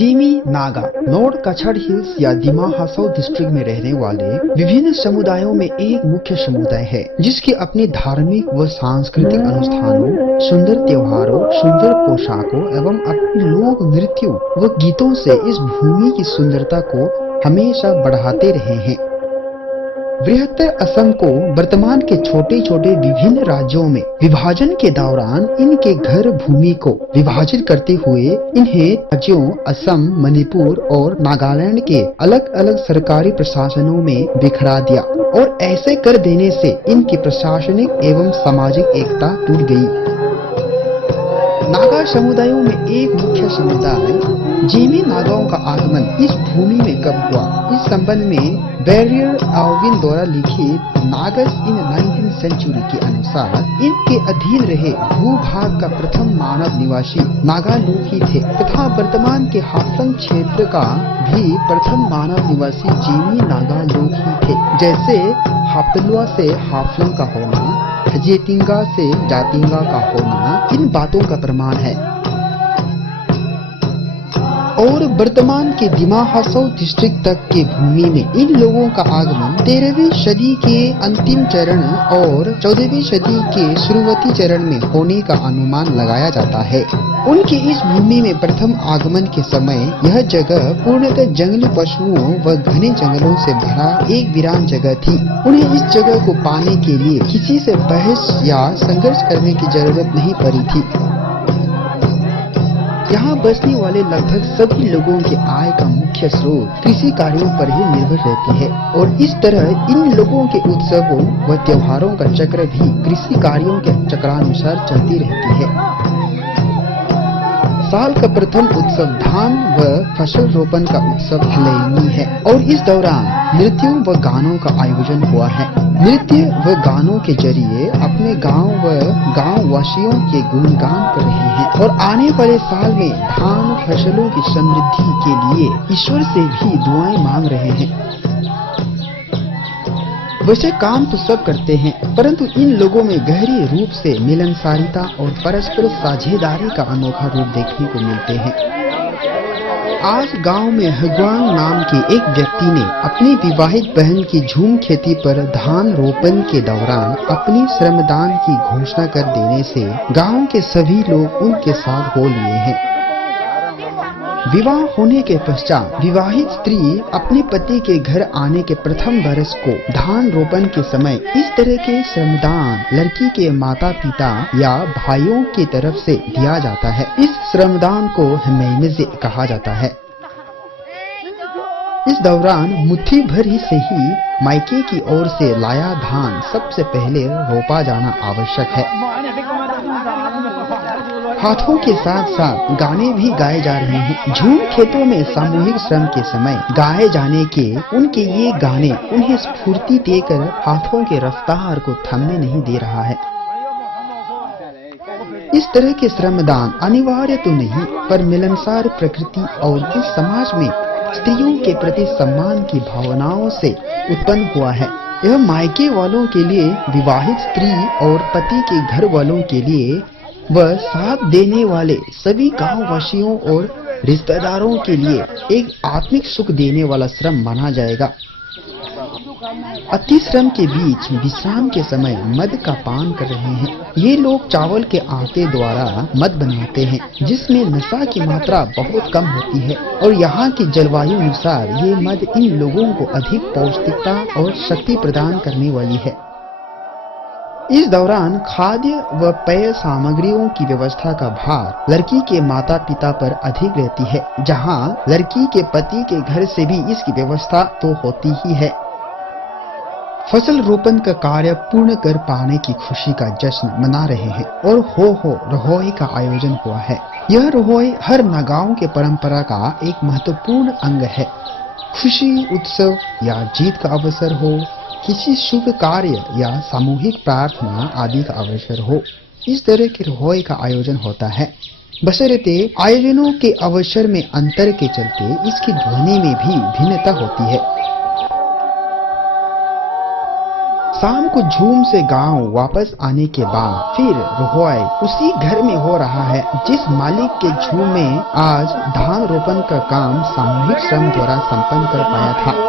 Jimmy Naga north कछड़ hills या दिमा Hasao district में रहने वाले विभिन्न समुदायों में एक मुख्य समुदाय है, जिसकी अपनी धार्मिक व सांस्कृतिक अनुष्ठानों, सुंदर त्योहारों, सुंदर पोशाकों एवं अपनी लोक नृत्यों व गीतों से इस भूमि की सुंदरता को हमेशा बढ़ाते रहे हैं। बृहत्तर असम को वर्तमान के छोटे छोटे विभिन्न राज्यों में विभाजन के दौरान इनके घर भूमि को विभाजित करते हुए इन्हें राज्यों असम, मणिपुर और नागालैंड के अलग अलग सरकारी प्रशासनों में बिखरा दिया और ऐसे कर देने से इनकी प्रशासनिक एवं सामाजिक एकता टूट गई। नागा समुदायों में एक मुख्य समुदाय जिमी नागाओं का आगमन इस भूमि में कब हुआ, इस संबंध में बैरियर आल्विन द्वारा लिखित नागस इन 19th सेंचुरी के अनुसार इनके अधीन रहे भूभाग का प्रथम मानव निवासी नागा लोग ही थे तथा वर्तमान के हाफलंग क्षेत्र का भी प्रथम मानव निवासी जिमी नागा लोग ही थे। जैसे हापलुआ से हाफलंग का होना, हजेटिंगा से जातिंगा का होना इन बातों का प्रमाण है। और वर्तमान के दिमा हासाओ डिस्ट्रिक्ट तक के भूमि में इन लोगों का आगमन 13वीं सदी के अंतिम चरण और 14वीं सदी के शुरुआती चरण में होने का अनुमान लगाया जाता है। उनके इस भूमि में प्रथम आगमन के समय यह जगह पूर्णतः जंगली पशुओं व घने जंगलों से भरा एक वीरान जगह थी। उन्हें इस जगह को पाने के लिए किसी से बहस या संघर्ष करने की जरूरत नहीं पड़ी थी। यहाँ बसने वाले लगभग सभी लोगों के आय का मुख्य स्रोत कृषि कार्यों पर ही निर्भर रहती है और इस तरह इन लोगों के उत्सवों व त्योहारों का चक्र भी कृषि कार्यों के चक्रानुसार चलती रहती है। साल का प्रथम उत्सव धान व फसल रोपण का उत्सव हलेनी है और इस दौरान नृत्यों व गानों का आयोजन हुआ है। नृत्य व गानों के जरिए अपने गांव व गांव वासियों के गुणगान कर रहे हैं और आने वाले साल में धान फसलों की समृद्धि के लिए ईश्वर से भी दुआएं मांग रहे हैं। वैसे काम तो सब करते हैं, परंतु इन लोगों में गहरी रूप से मिलनसारिता और परस्पर साझेदारी का अनोखा रूप देखने को मिलते हैं। आज गांव में हग्वांग नाम के एक व्यक्ति ने अपनी विवाहित बहन की झूम खेती पर धान रोपण के दौरान अपनी श्रमदान की घोषणा कर देने से गांव के सभी लोग उनके साथ हो लिए हैं। विवाह होने के पश्चात विवाहित स्त्री अपने पति के घर आने के प्रथम बरस को धान रोपण के समय इस तरह के श्रमदान लड़की के माता पिता या भाइयों की तरफ से दिया जाता है। इस श्रमदान को हमेमजे कहा जाता है। इस दौरान मुट्ठी भर ही से ही मायके की ओर से लाया धान सबसे पहले रोपा जाना आवश्यक है। हाथों के साथ साथ गाने भी गाए जा रहे हैं। झूम खेतों में सामूहिक श्रम के समय गाए जाने के उनके ये गाने उन्हें स्फूर्ति देकर हाथों के रफ्तार को थमने नहीं दे रहा है। इस तरह के श्रमदान अनिवार्य तो नहीं, पर मिलनसार प्रकृति और इस समाज में स्त्रियों के प्रति सम्मान की भावनाओं से उत्पन्न हुआ है। यह मायके वालों के लिए, विवाहित स्त्री और पति के घर वालों के लिए व साथ देने वाले सभी गांव वासियों और रिश्तेदारों के लिए एक आत्मिक सुख देने वाला श्रम माना जाएगा। अति श्रम के बीच विश्राम के समय मद का पान कर रहे हैं। ये लोग चावल के आटे द्वारा मद बनाते हैं, जिसमें नशा की मात्रा बहुत कम होती है और यहाँ की जलवायु अनुसार ये मद इन लोगों को अधिक पौष्टिकता और शक्ति प्रदान करने वाली है। इस दौरान खाद्य व पेय सामग्रियों की व्यवस्था का भार लड़की के माता पिता पर अधिक रहती है, जहां लड़की के पति के घर से भी इसकी व्यवस्था तो होती ही है। फसल रोपण का कार्य पूर्ण कर पाने की खुशी का जश्न मना रहे हैं और हो रहोई का आयोजन हुआ है। यह रहोई हर नागाओं के परंपरा का एक महत्वपूर्ण अंग है। खुशी, उत्सव या जीत का अवसर हो, किसी शुभ कार्य या सामूहिक प्रार्थना आदि का अवसर हो, इस तरह के रहोई का आयोजन होता है। बशर्ते आयोजनों के अवसर में अंतर के चलते इसकी ध्वनि में भी भिन्नता होती है। शाम को झूम से गांव वापस आने के बाद फिर रोहय उसी घर में हो रहा है जिस मालिक के झूम में आज धान रोपण का काम सामूहिक श्रम द्वारा संपन्न कर पाया था।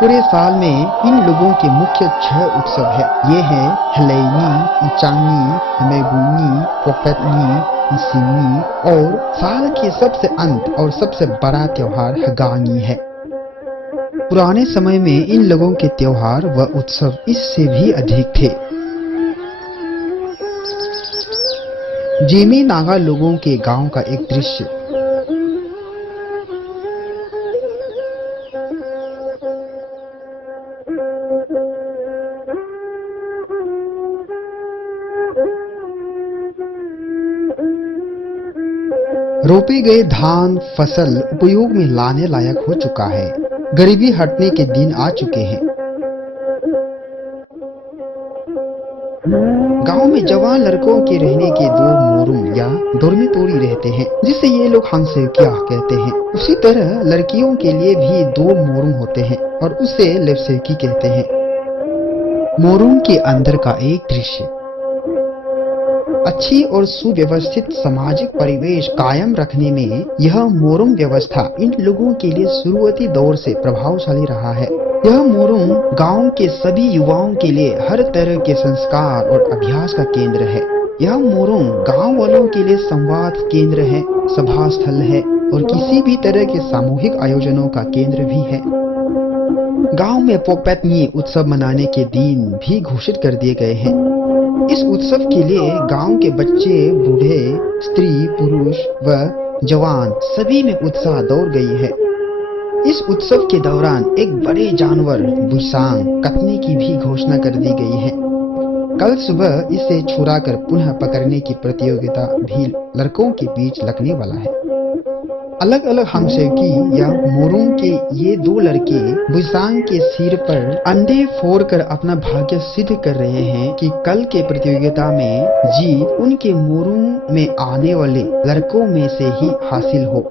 पूरे साल में इन लोगों के मुख्य 6 उत्सव है। ये है हलैनी, इचांगी, मेगुनी, पोकतनी, सिंगी और साल के सबसे अंत और सबसे बड़ा त्योहार हगांगी है। पुराने समय में इन लोगों के त्योहार व उत्सव इससे भी अधिक थे। जेमी नागा लोगों के गांव का एक दृश्य। रोपे गए धान फसल उपयोग में लाने लायक हो चुका है। गरीबी हटने के दिन आ चुके हैं। गांव में जवान लड़कों के रहने के 2 मोरूम या डोरमिटोरी रहते हैं जिसे ये लोग हांगसेवकिया कहते हैं। उसी तरह लड़कियों के लिए भी 2 मोरूम होते हैं और उसे लेपसेवकी कहते हैं। मोरूम के अंदर का एक दृश्य। अच्छी और सुव्यवस्थित सामाजिक परिवेश कायम रखने में यह मोरूम व्यवस्था इन लोगों के लिए शुरुआती दौर से प्रभावशाली रहा है। यह मोरूम गांव के सभी युवाओं के लिए हर तरह के संस्कार और अभ्यास का केंद्र है। यह मोरूम गांव वालों के लिए संवाद केंद्र है, सभा स्थल है और किसी भी तरह के सामूहिक आयोजनों का केंद्र भी है। गांव में पोकपेटनी उत्सव मनाने के दिन भी घोषित कर दिए गए हैं। इस उत्सव के लिए गांव के बच्चे, बूढ़े, स्त्री, पुरुष व जवान सभी में उत्साह दौड़ गई है। इस उत्सव के दौरान एक बड़े जानवर बुसांग कटने की भी घोषणा कर दी गई है। कल सुबह इसे छुड़ाकर पुनः पकड़ने की प्रतियोगिता भी लड़कों के बीच लगने वाला है। अलग अलग हांगसेवकी या मोरूम के ये 2 लड़के बुसांग के सिर पर अंडे फोड़कर अपना भाग्य सिद्ध कर रहे हैं कि कल के प्रतियोगिता में जीत उनके मोरूम में आने वाले लड़कों में से ही हासिल हो।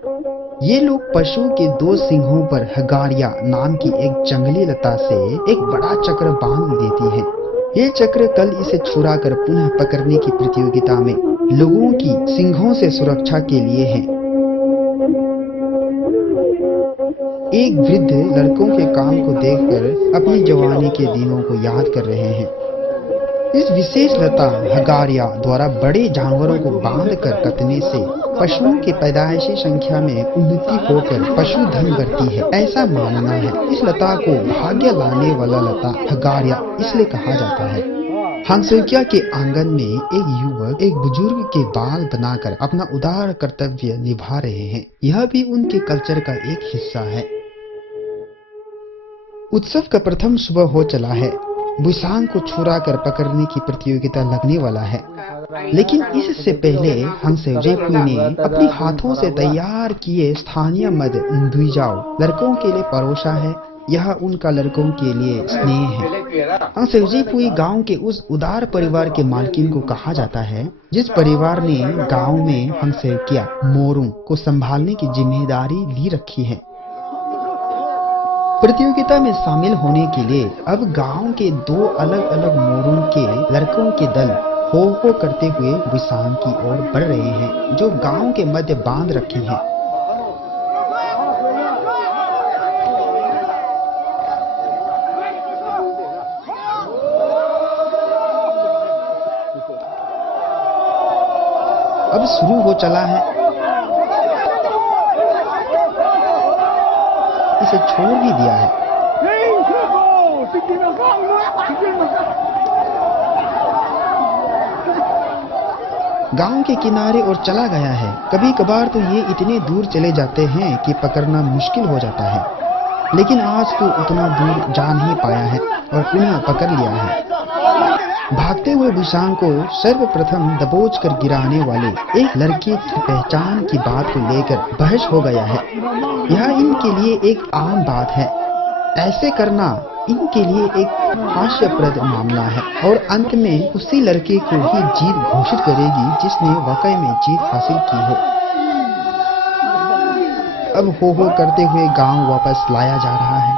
ये लोग पशु के 2 सिंहों पर हगारिया नाम की एक जंगली लता से एक बड़ा चक्र बांध देती है। ये चक्र कल इसे छुड़ाकर पुनः पकड़ने की प्रतियोगिता में लोगों की सिंहों से सुरक्षा के लिए है। एक वृद्ध लड़कों के काम को देखकर अपनी जवानी के दिनों को याद कर रहे हैं। इस विशेष लता हगारिया द्वारा बड़े जानवरों को बांधकर कतने से पशुओं की पैदाइशी संख्या में उन्नति होकर पशुधन बढ़ती है, ऐसा मानना है। इस लता को भाग्य लाने वाला लता हगारिया इसलिए कहा जाता है। हांगसेवकिया के आंगन में एक युवक एक बुजुर्ग के बाल बनाकर अपना उदार कर्तव्य निभा रहे हैं। यह भी उनके कल्चर का एक हिस्सा है। उत्सव का प्रथम सुबह हो चला है। बुसांग को छुड़ाकर पकड़ने की प्रतियोगिता लगने वाला है, लेकिन इससे पहले हांगसेवजेपुई ने अपने हाथों से तैयार किए स्थानीय मद दुईजाओ लड़कों के लिए परोसा है। यह उनका लड़कों के लिए स्नेह है। हांगसेवजेपुई गांव के उस उदार परिवार के मालकिन को कहा जाता है जिस परिवार ने गांव में हांगसेवकिया मोरूम को संभालने की जिम्मेदारी ली रखी है। प्रतियोगिता में शामिल होने के लिए अब गांव के 2 अलग अलग मोरूम के लड़कों के दल हो करते हुए बुसांग की ओर बढ़ रहे हैं जो गांव के मध्य बांध रखे हैं। अब शुरू हो चला है। इसे छोड़ भी दिया है। गांव के किनारे और चला गया है। कभी कभार तो ये इतने दूर चले जाते हैं कि पकड़ना मुश्किल हो जाता है, लेकिन आज तो उतना दूर जा नहीं पाया है और पुनः पकड़ लिया है। भागते हुए बुसांग को सर्वप्रथम दबोच कर गिराने वाले एक लड़के की पहचान की बात को लेकर बहस हो गया है। यह इनके लिए एक आम बात है। ऐसे करना इनके लिए एक हास्यप्रद मामला है और अंत में उसी लड़के को ही जीत घोषित करेगी जिसने वाकई में जीत हासिल की हो। अब हो करते हुए गांव वापस लाया जा रहा है।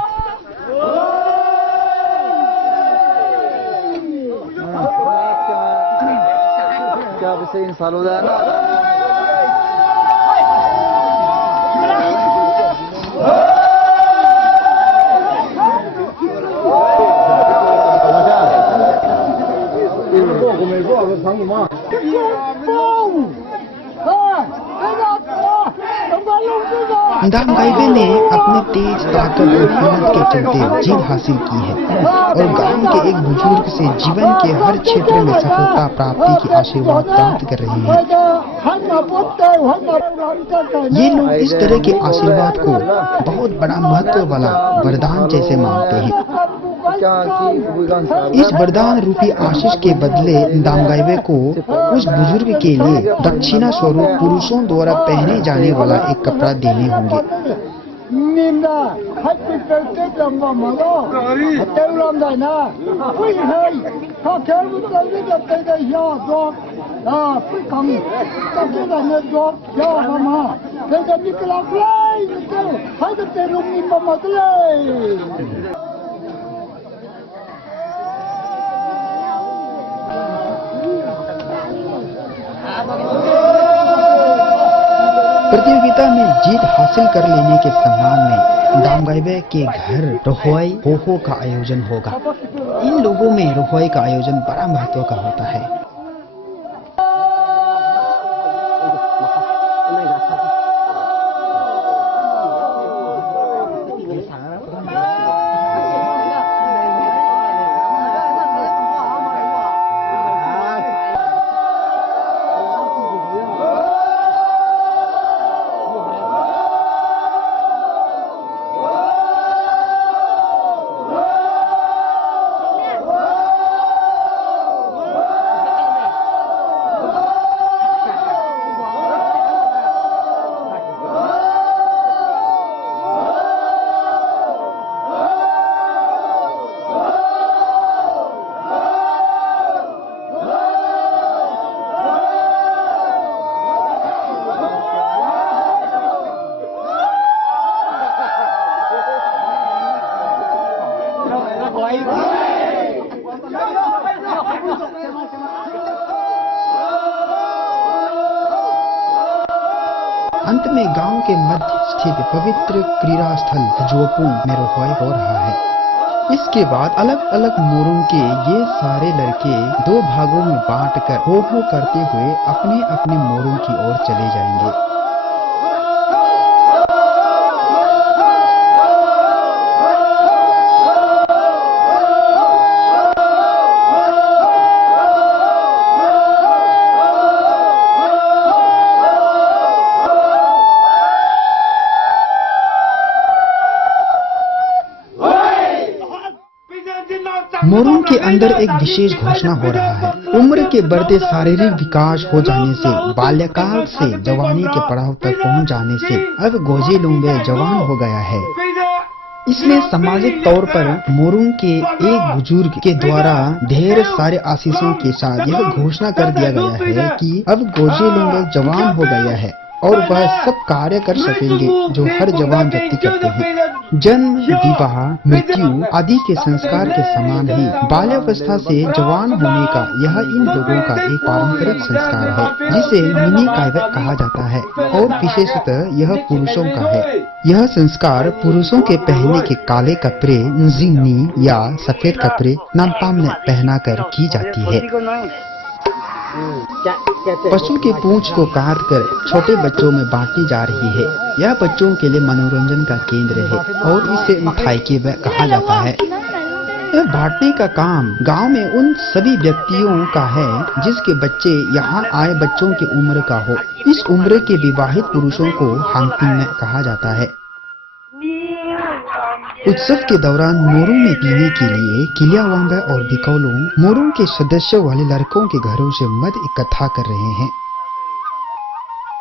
क्या वैसे इंसान हो जाए ना। दाम गाइबे ने अपनी तेज ताकत और हिम्मत के चलते जीत हासिल की है और गांव के एक बुजुर्ग से जीवन के हर क्षेत्र में सफलता प्राप्ति की आशीर्वाद प्राप्त कर रहे हैं। ये लोग इस तरह के आशीर्वाद को बहुत बड़ा महत्व वाला वरदान जैसे मानते हैं। इस वरदान रूपी आशीष के बदले दामगाइबे को उस बुजुर्ग के लिए दक्षिणा स्वरूप पुरुषों द्वारा पहने जाने वाला एक कपड़ा देने होंगे। प्रतियोगिता में जीत हासिल कर लेने के सम्मान में दामगाइबे के घर रोहोई होहो का आयोजन होगा। इन लोगों में रोहोई का आयोजन बड़ा महत्व का होता है। अंत में गांव के मध्य स्थित पवित्र क्रीड़ा स्थल जोपुंग में रोहोई हो रहा है। इसके बाद अलग अलग मोरों के ये सारे लड़के दो भागों में बांटकर हो करते हुए अपने अपने मोरों की ओर चले जाएंगे। मोरों के अंदर एक विशेष घोषणा हो रहा है। उम्र के बढ़ते शारीरिक विकास हो जाने से, बाल्यकाल से जवानी के पड़ाव तक पहुंच जाने से अब गोजे लुंगे जवान हो गया है। इसलिए सामाजिक तौर पर मोरों के एक बुजुर्ग के द्वारा ढेर सारे आशीषों के साथ यह घोषणा कर दिया गया है कि अब गोजे लुंगे जवान हो गया है और वह सब कार्य कर सकेंगे जो हर जवान व्यक्ति करते हैं। जन्म, विवाह, मृत्यु आदि के संस्कार के समान ही बाल्यावस्था से जवान होने का यह इन लोगों का एक पारंपरिक संस्कार है जिसे मिनी काइवे कहा जाता है और विशेषतः यह पुरुषों का है। यह संस्कार पुरुषों के पहनने के काले कपड़े जिंगनी या सफेद कपड़े नामपाम ने पहना कर की जाती है। पशु के पूंछ को काट कर छोटे बच्चों में बांटी जा रही है। यह बच्चों के लिए मनोरंजन का केंद्र है और इसे थाईकेवे कहा जाता है। यह बांटने का काम गांव में उन सभी व्यक्तियों का है जिसके बच्चे यहाँ आए बच्चों की उम्र का हो। इस उम्र के विवाहित पुरुषों को हांगपिंग कहा जाता है। उत्सव के दौरान मोरों में पीने के लिए किलियावांगा और बिकौलों मोरों के सदस्यों वाले लड़कों के घरों से मद इकट्ठा कर रहे हैं।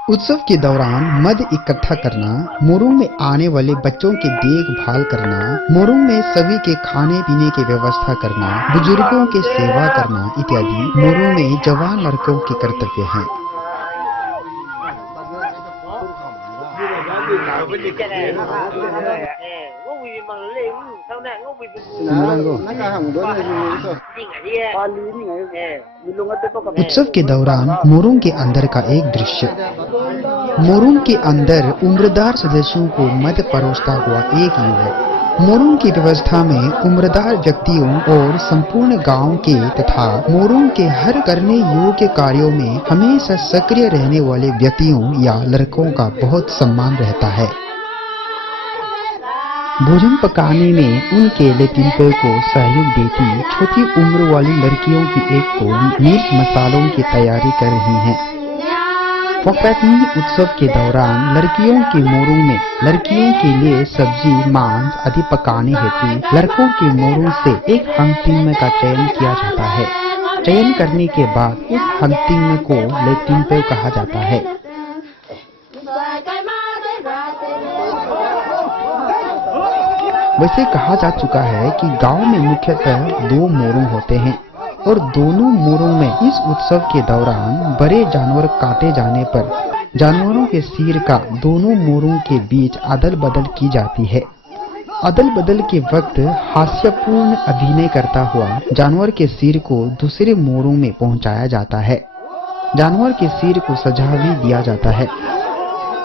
उत्सव के दौरान मद इकट्ठा करना, मोरू में आने वाले बच्चों की देखभाल करना, मोरू में सभी के खाने पीने की व्यवस्था करना, बुजुर्गों की सेवा करना इत्यादि मोरू में जवान लड़कों के कर्तव्य हैं। उत्सव के दौरान मोरूंग के अंदर का एक दृश्य। मोरूंग के अंदर उम्रदार सदस्यों को मद परोसता हुआ एक युवक। मोरूंग की व्यवस्था में उम्रदार व्यक्तियों और संपूर्ण गांव के तथा मोरूंग के हर करने योग्य कार्यों में हमेशा सक्रिय रहने वाले व्यक्तियों या लड़कों का बहुत सम्मान रहता है। भोजन पकाने में उनके लेतिनपे को सहयोग देती छोटी उम्र वाली लड़कियों की एक टोली मिर्च मसालों की तैयारी कर रही है। फोक्राती उत्सव के दौरान लड़कियों के मोरूंग में लड़कियों के लिए सब्जी, मांस आदि पकाने हेतु लड़कों के मोरूंग से एक हंगतिंग का चयन किया जाता है। चयन करने के बाद उस हंगतिंग को लेतिनपे कहा जाता है। वैसे कहा जा चुका है कि गांव में मुख्यतः 2 मोरूंग होते हैं और दोनों मोरूंग में इस उत्सव के दौरान बड़े जानवर काटे जाने पर जानवरों के सिर का दोनों मोरूंग के बीच अदल बदल की जाती है। अदल बदल के वक्त हास्यपूर्ण अभिनय करता हुआ जानवर के सिर को दूसरे मोरूंग में पहुंचाया जाता है। जानवर के सिर को सजा भी दिया जाता है।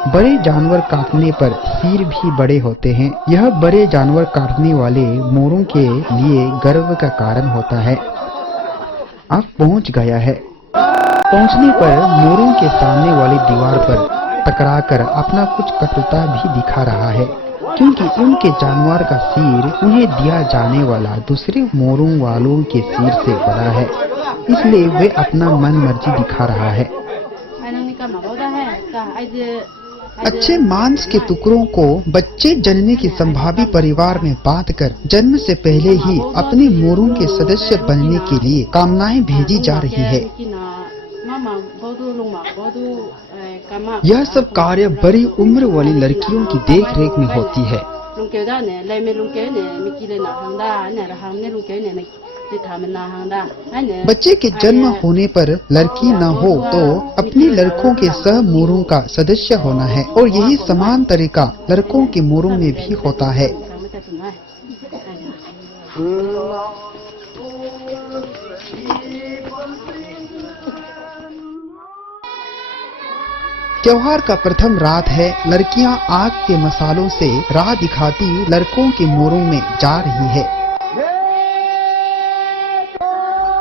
बड़े जानवर काटने पर सिर भी बड़े होते हैं। यह बड़े जानवर काटने वाले मोरूंग के लिए गर्व का कारण होता है। अब पहुंच गया है। पहुंचने पर मोरूंग के सामने वाली दीवार पर टकराकर अपना कुछ कटुता भी दिखा रहा है, क्योंकि उनके जानवर का सिर उन्हें दिया जाने वाला दूसरे मोरूंग वालों के सिर से बड़ा है, इसलिए वे अपना मन मर्जी दिखा रहा है। अच्छे मांस के टुकड़ों को बच्चे जनने की संभावी परिवार में बांटकर जन्म से पहले ही अपने मोरूंग के सदस्य बनने के लिए कामनाएं भेजी जा रही है। यह सब कार्य बड़ी उम्र वाली लड़कियों की देखरेख में होती है। बच्चे के जन्म होने पर लड़की न हो तो अपने लड़कों के सह मोरूंग का सदस्य होना है, और यही समान तरीका लड़कों के मोरूंग में भी होता है। त्योहार का प्रथम रात है। लड़कियां आग के मसालों से राह दिखाती लड़कों के मोरूंग में जा रही है।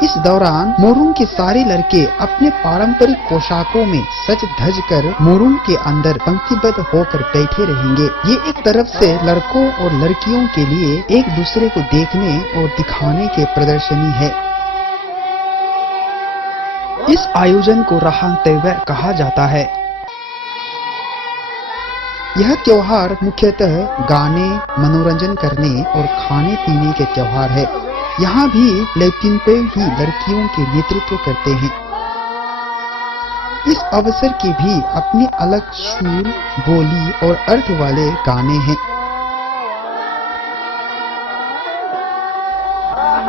इस दौरान मोरूंग के सारे लड़के अपने पारंपरिक पोशाकों में सज धज कर मोरूंग के अंदर पंक्तिबद्ध होकर बैठे रहेंगे। ये एक तरफ से लड़कों और लड़कियों के लिए एक दूसरे को देखने और दिखाने के प्रदर्शनी है। इस आयोजन को रहांग तेवे कहा जाता है। यह त्योहार मुख्यतः गाने, मनोरंजन करने और खाने पीने के त्योहार है। यहाँ भी लेतिनपे ही लड़कियों के नेतृत्व करते हैं। इस अवसर के भी अपने अलग सुर, बोली और अर्थ वाले गाने हैं।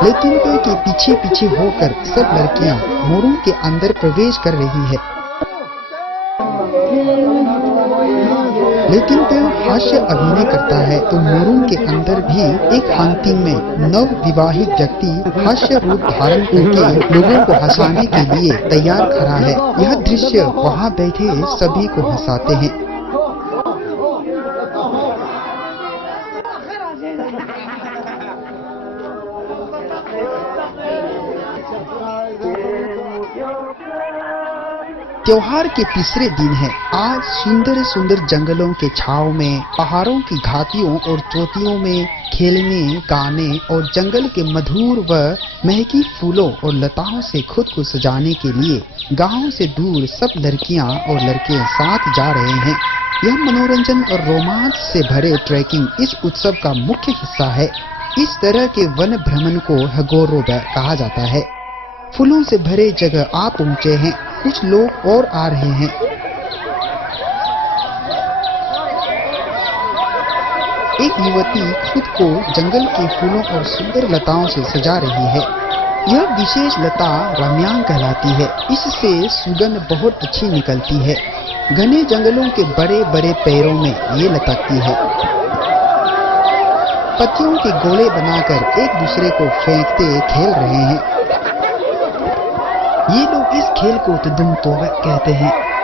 लेतिनपे के पीछे पीछे होकर सब लड़कियां मोरूंग के अंदर प्रवेश कर रही है। लेतिनपे हास्य अभिनय करता है तो मोरूंग के अंदर भी एक हंटिंग में नव विवाहित व्यक्ति हास्य रूप धारण करके लोगों को हंसाने के लिए तैयार खड़ा है। यह दृश्य वहां बैठे सभी को हंसाते हैं। त्योहार के तीसरे दिन है। आज सुंदर सुंदर जंगलों के छाव में, पहाड़ों की घाटियों और चोटियों में खेलने, गाने और जंगल के मधुर व महकी फूलों और लताओं से खुद को सजाने के लिए गांव से दूर सब लड़कियां और लड़के साथ जा रहे हैं। यह मनोरंजन और रोमांच से भरे ट्रैकिंग इस उत्सव का मुख्य हिस्सा है। इस तरह के वन भ्रमण को हगोरोबा कहा जाता है। फूलों से भरे जगह आ पहुँचे हैं। कुछ लोग और आ रहे हैं। एक युवती खुद को जंगल के फूलों और सुंदर लताओं से सजा रही है। यह विशेष लता रम्यांग कहलाती है। इससे सुगंध बहुत अच्छी निकलती है। घने जंगलों के बड़े बड़े पेड़ों में ये लटकती है। पत्तियों के गोले बनाकर एक दूसरे को फेंकते खेल रहे हैं। ये लोग इस खेल को तुदुम तोबा कहते हैं।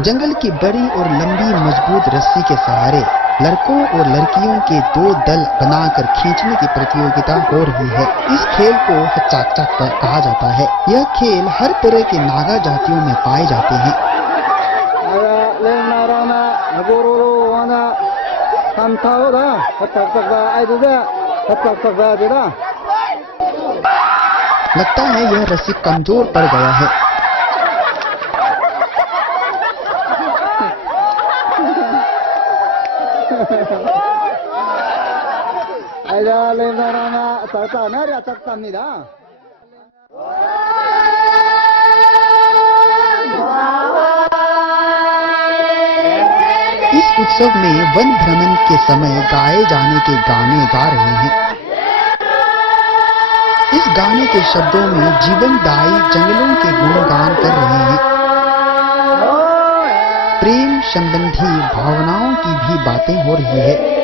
जंगल की बड़ी और लंबी मजबूत रस्सी के सहारे लड़कों और लड़कियों के दो दल बनाकर खींचने की प्रतियोगिता हो रही है। इस खेल को हचाक-चाक कहा जाता है। यह खेल हर तरह के नागा जातियों में पाए जाते हैं। लगता है यह रस्सी कमजोर पड़ गया है। इस उत्सव में वन भ्रमण के समय गाए जाने के गाने गा रहे हैं। इस गाने के शब्दों में जीवनदायी जंगलों के गुणगान कर रहे हैं। प्रेम संबंधी भावनाओं की भी बातें हो रही है।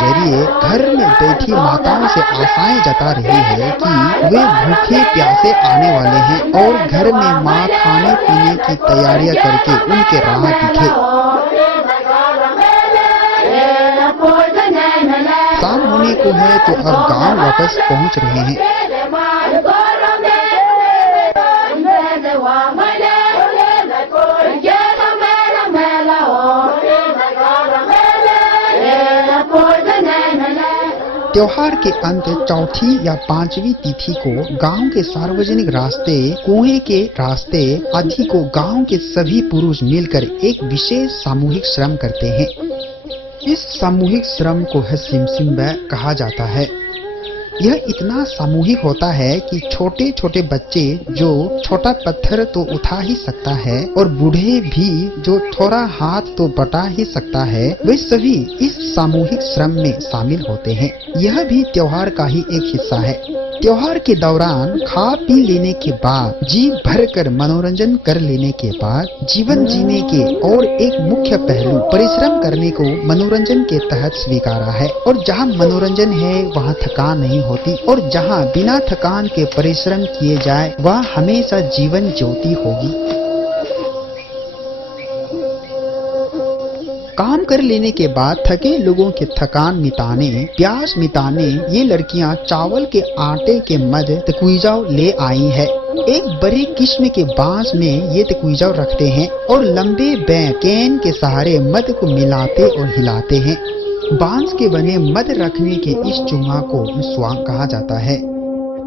जरिए घर में बैठी माताओं से आशाएं जता रही है कि वे भूखे प्यासे आने वाले हैं और घर में माँ खाने पीने की तैयारियां करके उनके राह दिखे। शाम होने को है तो अब गांव वापस पहुंच रहे हैं। त्योहार के अंत चौथी या पांचवी तिथि को गांव के सार्वजनिक रास्ते, कुएं के रास्ते आदि को गांव के सभी पुरुष मिलकर एक विशेष सामूहिक श्रम करते हैं। इस सामूहिक श्रम को सिमसिम्बा कहा जाता है। यह इतना सामूहिक होता है कि छोटे छोटे बच्चे जो छोटा पत्थर तो उठा ही सकता है और बूढ़े भी जो थोड़ा हाथ तो बटा ही सकता है, वे सभी इस सामूहिक श्रम में शामिल होते हैं। यह भी त्योहार का ही एक हिस्सा है। त्योहार के दौरान खा पी लेने के बाद, जी भर कर मनोरंजन कर लेने के बाद, जीवन जीने के और एक मुख्य पहलू परिश्रम करने को मनोरंजन के तहत स्वीकारा है। और जहाँ मनोरंजन है वहाँ थकान नहीं होती, और जहाँ बिना थकान के परिश्रम किए जाए वह हमेशा जीवन ज्योति होगी। काम कर लेने के बाद थके लोगों के थकान मिटाने, प्यास मिटाने ये लड़कियां चावल के आटे के मद तकुइजाव ले आई है। एक बड़ी किस्म के बांस में ये तकुइजाव रखते हैं और लंबे कैन के सहारे मद को मिलाते और हिलाते हैं। बांस के बने मद रखने के इस चूंगा को स्वांग कहा जाता है।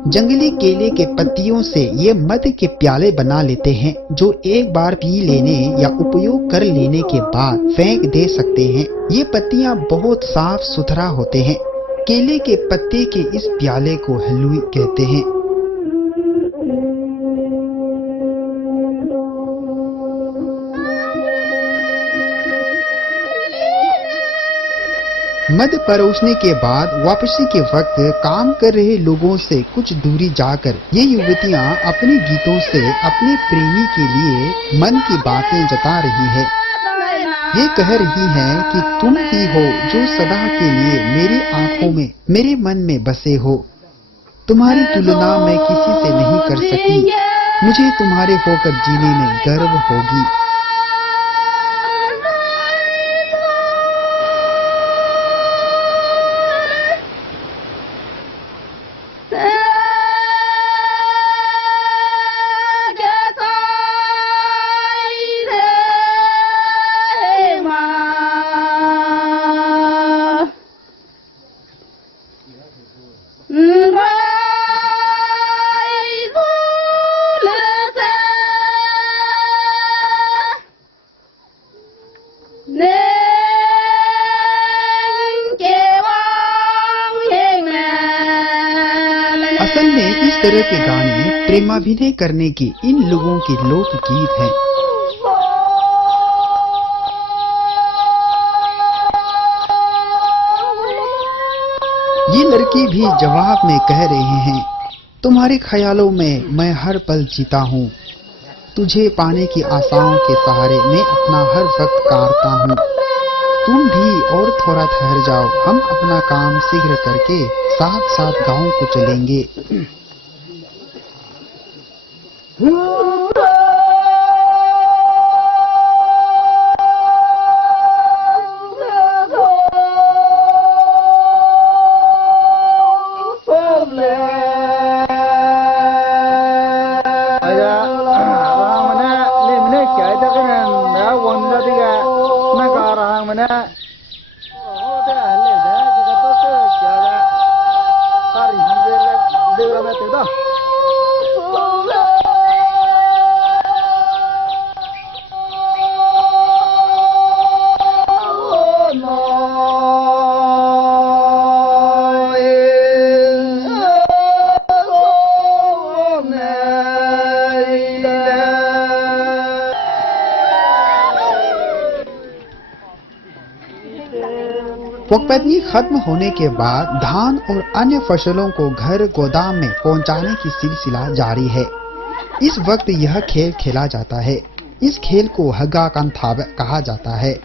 जंगली केले के पत्तियों से ये मद के प्याले बना लेते हैं, जो एक बार पी लेने या उपयोग कर लेने के बाद फेंक दे सकते हैं। ये पत्तियां बहुत साफ सुथरा होते हैं। केले के पत्ते के इस प्याले को हलुई कहते हैं। मद परोसने के बाद वापसी के वक्त काम कर रहे लोगों से कुछ दूरी जाकर ये युवतियां अपने गीतों से अपने प्रेमी के लिए मन की बातें जता रही है। ये कह रही है कि तुम ही हो जो सदा के लिए मेरी आंखों में, मेरे मन में बसे हो। तुम्हारी तुलना मैं किसी से नहीं कर सकी, मुझे तुम्हारे होकर जीने में गर्व होगी। असल में इस तरह के गाने प्रेमाभिनय करने के इन लोगों के लोकगीत हैं। ये लड़के भी जवाब में कह रहे हैं, तुम्हारे ख्यालों में मैं हर पल जीता हूँ, तुझे पाने की आशाओं के सहारे मैं अपना हर वक्त काटता हूँ। तुम भी और थोड़ा ठहर जाओ, हम अपना काम शीघ्र करके साथ साथ गांव को चलेंगे। पगपत्नी खत्म होने के बाद धान और अन्य फसलों को घर गोदाम में पहुंचाने की सिलसिला जारी है। इस वक्त यह खेल खेला जाता है। इस खेल को हगा कांथाव कहा जाता है।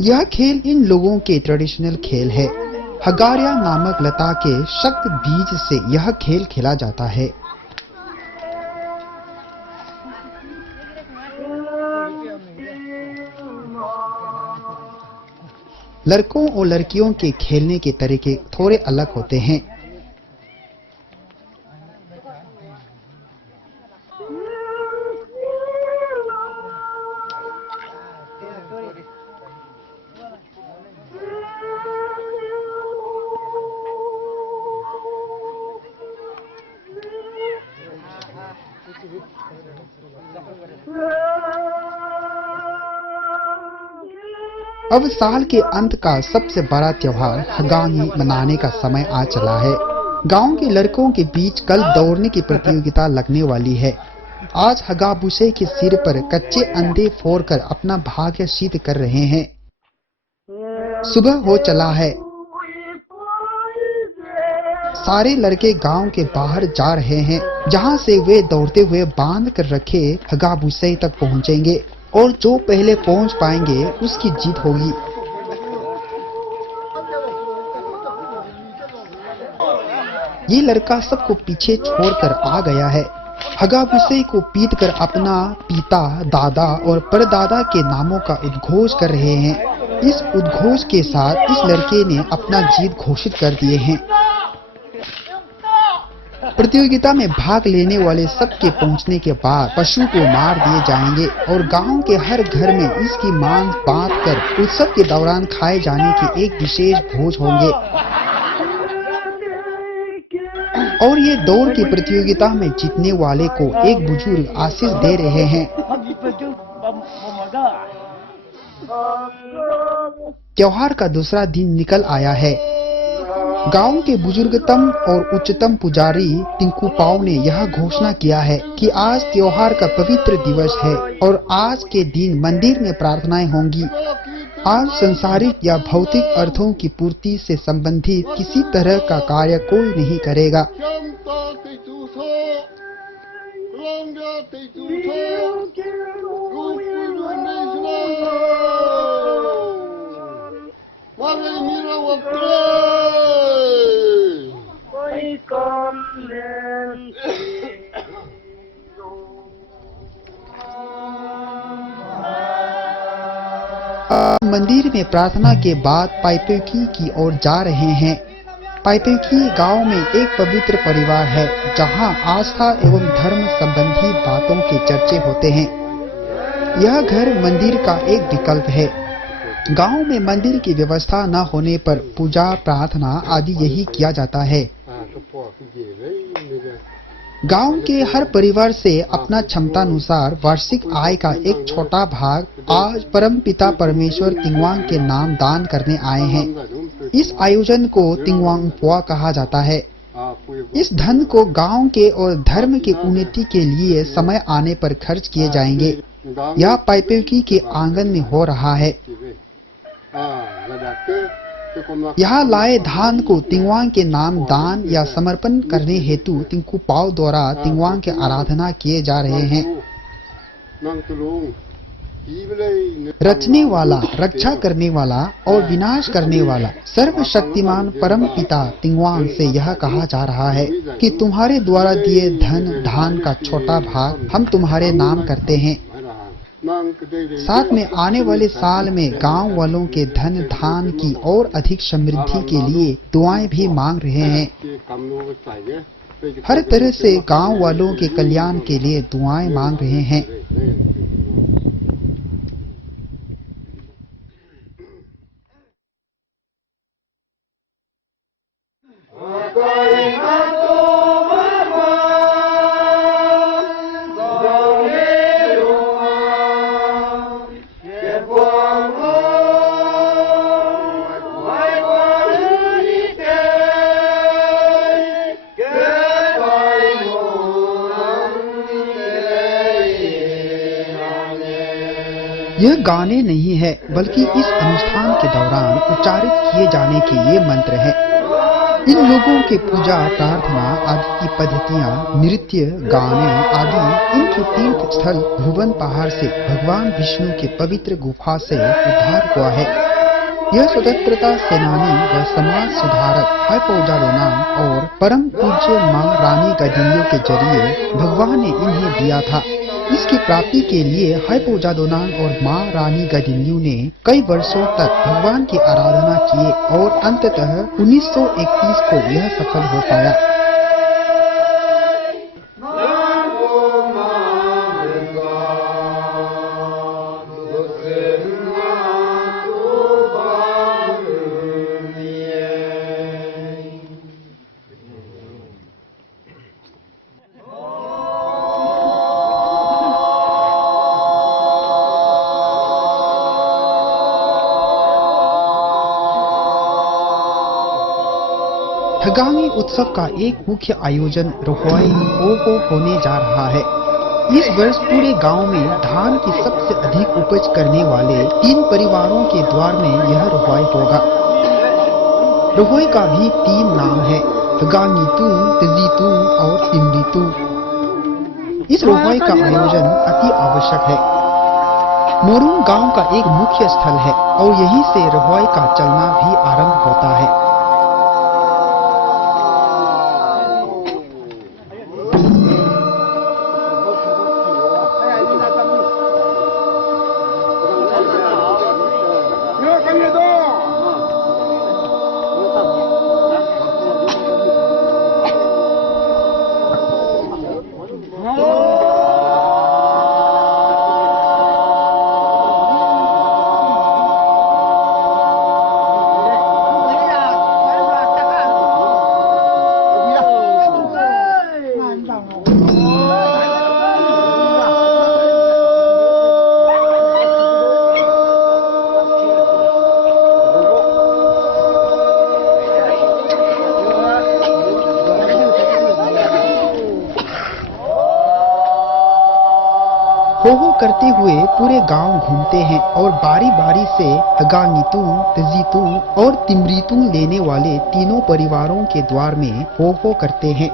यह खेल इन लोगों के ट्रेडिशनल खेल है। हगारिया नामक लता के शक्त बीज से यह खेल खेला जाता है। लड़कों और लड़कियों के खेलने के तरीके थोड़े अलग होते हैं। अब साल के अंत का सबसे बड़ा त्योहार हगांगी मनाने का समय आ चला है। गांव के लड़कों के बीच कल दौड़ने की प्रतियोगिता लगने वाली है। आज हगाबुसे के सिर पर कच्चे अंडे फोड़कर अपना भाग्य सिद्ध कर रहे हैं। सुबह हो चला है। सारे लड़के गांव के बाहर जा रहे हैं, जहां से वे दौड़ते हुए बांध कर रखे हगाबुसे तक पहुंचेंगे और जो पहले पहुंच पाएंगे उसकी जीत होगी। ये लड़का सबको पीछे छोड़कर आ गया है। हगाबुसे को पीटकर अपना पिता, दादा और परदादा के नामों का उद्घोष कर रहे हैं। इस उद्घोष के साथ इस लड़के ने अपना जीत घोषित कर दिए हैं। प्रतियोगिता में भाग लेने वाले सबके पहुंचने के बाद पशु को मार दिए जाएंगे और गांव के हर घर में इसकी मांस बांध कर उत्सव के दौरान खाए जाने के एक विशेष भोज होंगे। और ये दौड़ की प्रतियोगिता में जीतने वाले को एक बुजुर्ग आशीष दे रहे हैं। त्योहार का दूसरा दिन निकल आया है। गांव के बुजुर्गतम और उच्चतम पुजारी तिंकुपाव ने यह घोषणा किया है कि आज त्योहार का पवित्र दिवस है और आज के दिन मंदिर में प्रार्थनाएं होंगी। आज संसारिक या भौतिक अर्थों की पूर्ति से संबंधित किसी तरह का कार्य कोई नहीं करेगा। मंदिर में प्रार्थना के बाद पाइपेकी की ओर जा रहे हैं। पाइपेकी गांव में एक पवित्र परिवार है, जहां आस्था एवं धर्म संबंधी बातों के चर्चे होते हैं। यह घर मंदिर का एक विकल्प है। गांव में मंदिर की व्यवस्था न होने पर पूजा, प्रार्थना आदि यही किया जाता है। गांव के हर परिवार से अपना क्षमतानुसार वार्षिक आय का एक छोटा भाग आज परमपिता परमेश्वर तिंगवांग के नाम दान करने आए हैं। इस आयोजन को तिंगवांगपुआ कहा जाता है। इस धन को गांव के और धर्म की उन्नति के लिए समय आने पर खर्च किए जाएंगे। यह पाइपेकी के आंगन में हो रहा है। यहाँ लाए धान को तिंगवांग के नाम दान या समर्पण करने हेतु तिंकुपाव द्वारा तिंगवांग की आराधना किए जा रहे हैं। रचने वाला, रक्षा करने वाला और विनाश करने वाला सर्वशक्तिमान परम पिता तिंगवांग से यह कहा जा रहा है कि तुम्हारे द्वारा दिए धन धान का छोटा भाग हम तुम्हारे नाम करते हैं। साथ में आने वाले साल में गांव वालों के धन धान की और अधिक समृद्धि के लिए दुआएं भी मांग रहे हैं। हर तरह से गांव वालों के कल्याण के लिए दुआएं मांग रहे हैं। यह गाने नहीं है, बल्कि इस अनुष्ठान के दौरान उच्चारित किए जाने के ये मंत्र है। इन लोगों के पूजा, प्रार्थना आदि की पद्धतियाँ, नृत्य, गाने आदि इनके तीर्थ स्थल भुवन पहाड़ से भगवान विष्णु के पवित्र गुफा से उद्धार हुआ है। यह स्वतंत्रता सेनानी व समाज सुधारक हाइपोजा डोनांग और परम पूज्य मां रानी गैडिन्ल्यू के जरिए भगवान ने इन्हें दिया था। इसकी प्राप्ति के लिए हाइपोजा डोनांग और मां रानी गैडिन्ल्यू ने कई वर्षों तक भगवान की आराधना किए और अंततः 1931 को यह सफल हो पाया। थगांगी उत्सव का एक मुख्य आयोजन रहोई ओहो होने जा रहा है। इस वर्ष पूरे गांव में धान की सबसे अधिक उपज करने वाले 3 परिवारों के द्वार में यह रहोई होगा। रहोई का भी 3 नाम है, थगांगीतू, तजीतू और तिमरीतू। इस रहोई का आयोजन अति आवश्यक है। मोरुंग गांव का एक मुख्य स्थल है और यहीं से रहोई का चलना भी आरंभ होता है। हो करते हुए पूरे गांव घूमते हैं और बारी बारी से थगांगीतू, तजीतू और तिमरीतू लेने वाले तीनों परिवारों के द्वार में हो करते हैं।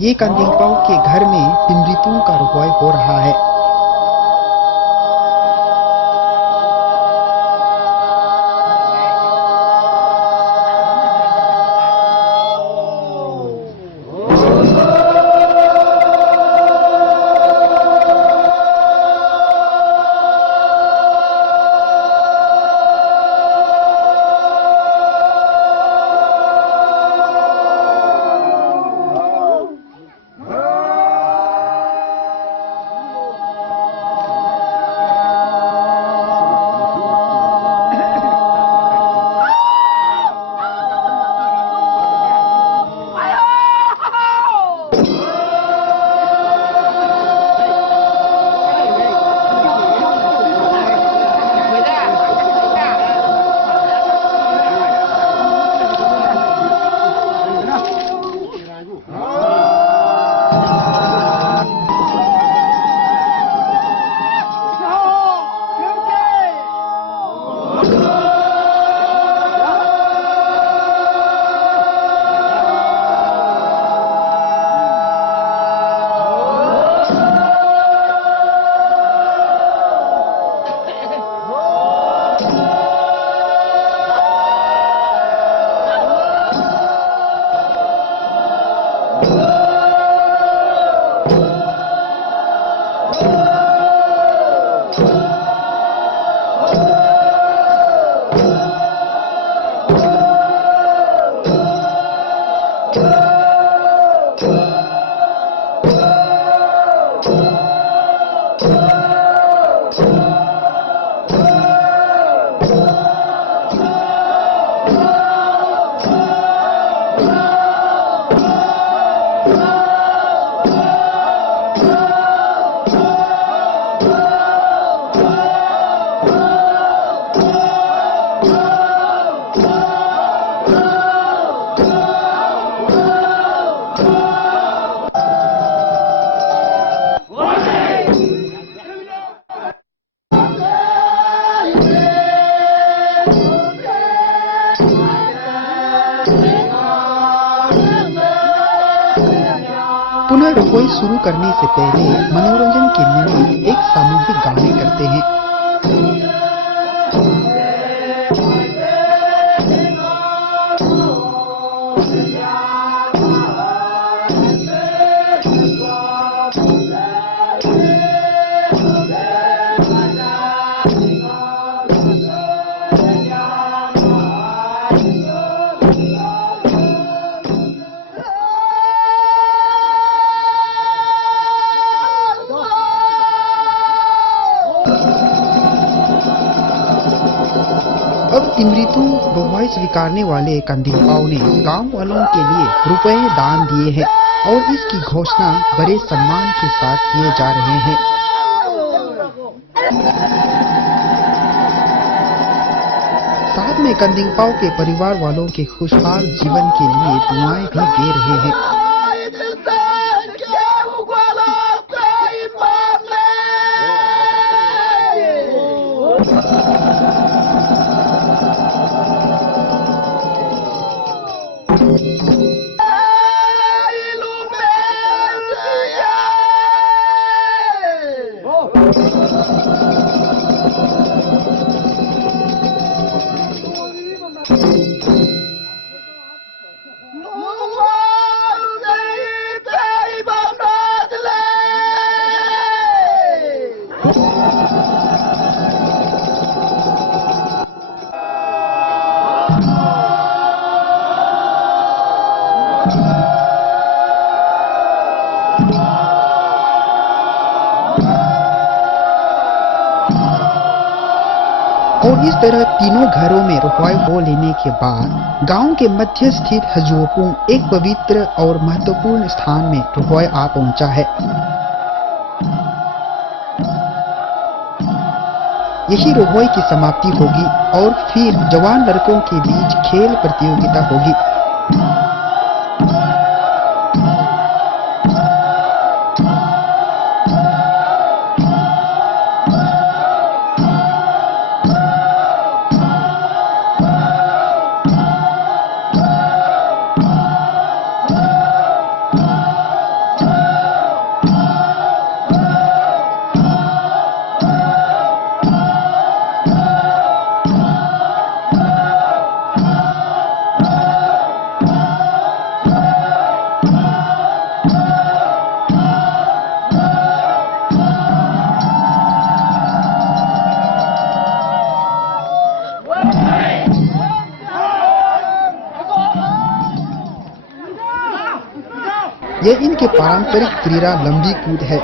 ये कंदिंगपाओ के घर में तिमरीतू का रहोई हो रहा है। पुनः रसोई शुरू करने से पहले मनोरंजन के लिए एक सामूहिक गाने करते हैं। अब तिमृतु रुपये स्वीकारने वाले कंदिलपाव ने गांव वालों के लिए रुपए दान दिए हैं और इसकी घोषणा बड़े सम्मान के साथ किए जा रहे हैं। साथ में कंदिलपाव के परिवार वालों के खुशहाल जीवन के लिए दुआएं भी दे रहे हैं। और इस तरह तीनों घरों में रुपये हो लेने के बाद गांव के मध्य स्थित हजूपुं एक पवित्र और महत्वपूर्ण स्थान में रुपये आ पहुंचा है। यही रुपये की समाप्ति होगी और फिर जवान लड़कों के बीच खेल प्रतियोगिता होगी। यह इनके पारंपरिक क्रीड़ा लंबी कूद है।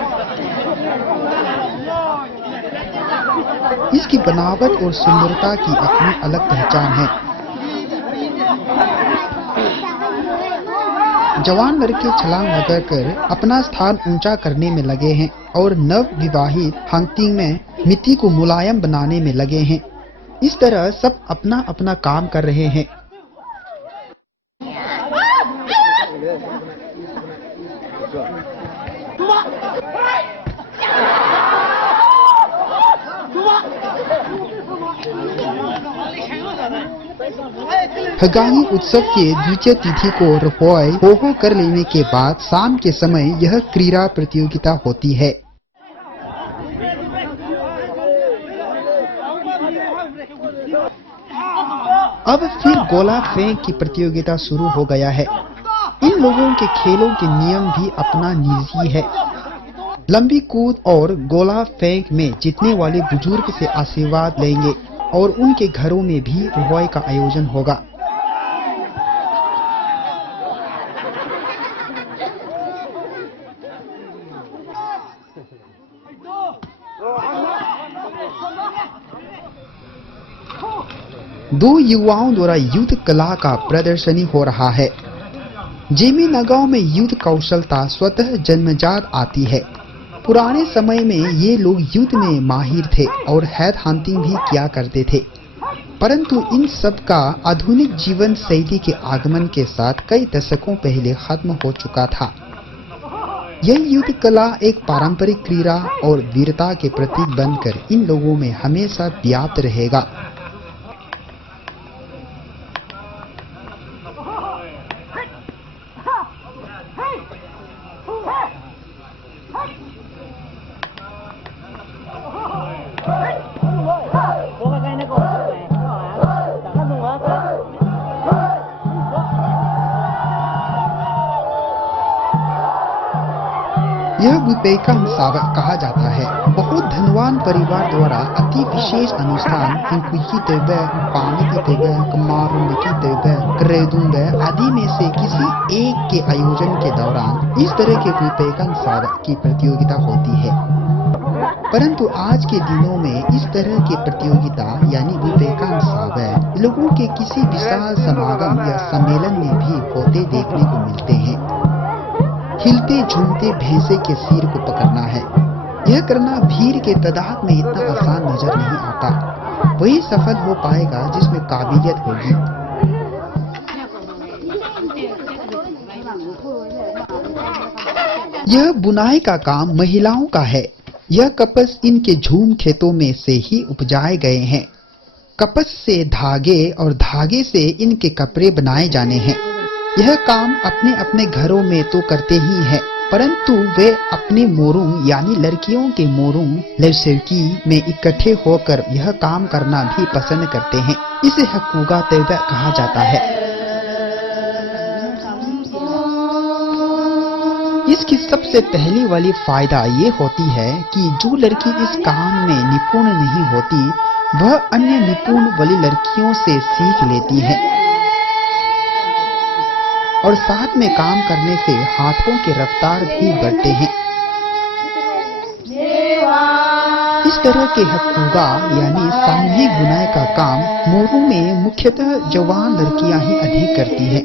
इसकी बनावट और सुंदरता की अपनी अलग पहचान है। जवान लड़के छलांग लगाकर अपना स्थान ऊंचा करने में लगे हैं और नव विवाहित हांगतिंग में मिट्टी को मुलायम बनाने में लगे हैं। इस तरह सब अपना अपना काम कर रहे हैं। हगाही उत्सव के द्वितीय तिथि को रुपये हो कर लेने के बाद शाम के समय यह क्रीड़ा प्रतियोगिता होती है। अब फिर गोला फेंक की प्रतियोगिता शुरू हो गया है। इन लोगों के खेलों के नियम भी अपना निजी है। लंबी कूद और गोला फेंक में जीतने वाले बुजुर्ग से आशीर्वाद लेंगे और उनके घरों में भी रुहाई का आयोजन होगा। दो युवाओं द्वारा युद्ध कला का प्रदर्शनी हो रहा है। जेमी नगाओं में युद्ध कौशलता स्वतः जन्मजात आती है। पुराने समय में ये लोग युद्ध में माहिर थे और हेड हंटिंग भी किया करते थे, परंतु इन सब का आधुनिक जीवन शैली के आगमन के साथ कई दशकों पहले खत्म हो चुका था। यह युद्ध कला एक पारंपरिक क्रीड़ा और वीरता के प्रतीक बनकर इन लोगों में हमेशा व्याप्त रहेगा। यह बुपेकाम सावक कहा जाता है। बहुत धनवान परिवार द्वारा अति विशेष अनुष्ठान हिंकुकी तेबे, पानी तेबे, कमारुंडी तेबे, क्रेदुंबे आदि में से किसी एक के आयोजन के दौरान इस तरह के बुपेकाम सावक की प्रतियोगिता होती है। परंतु आज के दिनों में इस तरह की प्रतियोगिता यानी बुपेकाम सावक लोगों के किसी विशाल समागम या सम्मेलन में भी होते देखने को मिलते हैं। हिलते झूमते भैंसे के सिर को पकड़ना है। यह करना भीड़ के तादाद में इतना आसान नजर नहीं आता। वही सफल हो पाएगा जिसमें काबिलियत होगी। यह बुनाई का काम महिलाओं का है। यह कपस इनके झूम खेतों में से ही उपजाए गए हैं। कपस से धागे और धागे से इनके कपड़े बनाए जाने हैं। यह काम अपने अपने घरों में तो करते ही हैं, परंतु वे अपने मोरुंग यानी लड़कियों के मोरुंग लड़की में इकट्ठे होकर यह काम करना भी पसंद करते हैं। इसे हकूगा तैबा कहा जाता है। इसकी सबसे पहली वाली फायदा ये होती है कि जो लड़की इस काम में निपुण नहीं होती वह अन्य निपुण वाली लड़कियों से सीख लेती है और साथ में काम करने से हाथों की रफ्तार भी बढ़ते हैं। इस तरह के हकूगा यानी सामूहिक बुनाई का काम मोरू में मुख्यतः जवान लड़कियां ही अधिक करती हैं।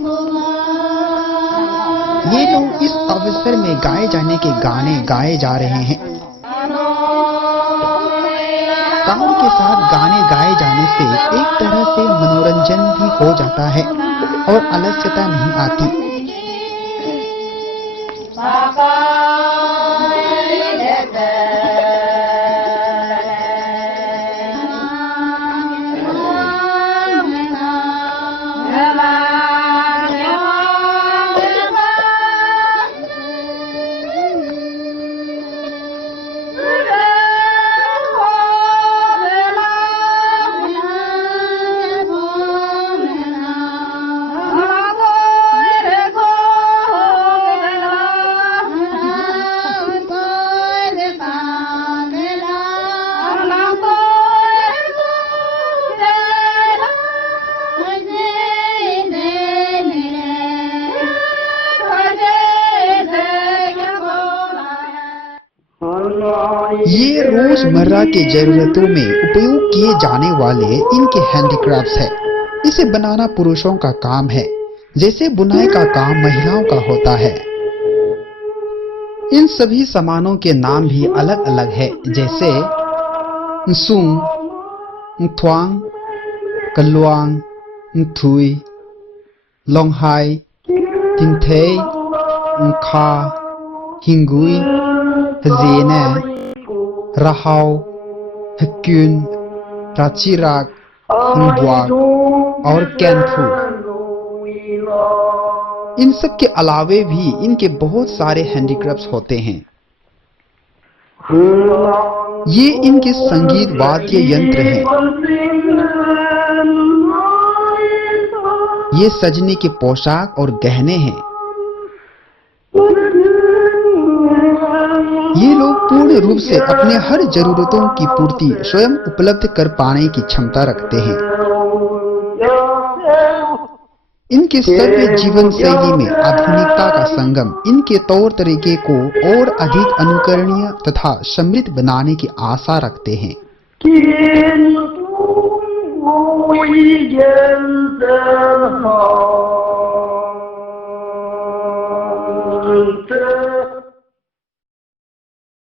ये लोग इस अवसर में गाए जाने के गाने गाए जा रहे हैं। काम के साथ गाने गाए जाने से एक तरह से मनोरंजन भी हो जाता है और अलस्यता नहीं आती। ये रोजमर्रा के जरूरतों में उपयोग किए जाने वाले इनके हैंडीक्राफ्ट्स है। इसे बनाना पुरुषों का काम है, जैसे बुनाई का काम महिलाओं का होता है। इन सभी सामानों के नाम भी अलग अलग है, जैसे सुंग, थ्वांग, कलवांग, थुई, लोंगहाई, तिंथे, खा, हिंगुई, हजेने, रहाव, हक्यून, राचिराग, हिंगवाग और कैंथू। इन सब के अलावे भी इनके बहुत सारे हैंडीक्राफ्ट्स होते हैं। ये इनके संगीत वाद्य यंत्र हैं। ये सजने के पोशाक और गहने हैं। ये लोग पूर्ण रूप से अपने हर जरूरतों की पूर्ति स्वयं उपलब्ध कर पाने की क्षमता रखते हैं। इनके सभ्य जीवन शैली में आधुनिकता का संगम इनके तौर तरीके को और अधिक अनुकरणीय तथा समृद्ध बनाने की आशा रखते हैं। Hãy subscribe cho kênh Ghiền Mì Gõ để không bỏ lỡ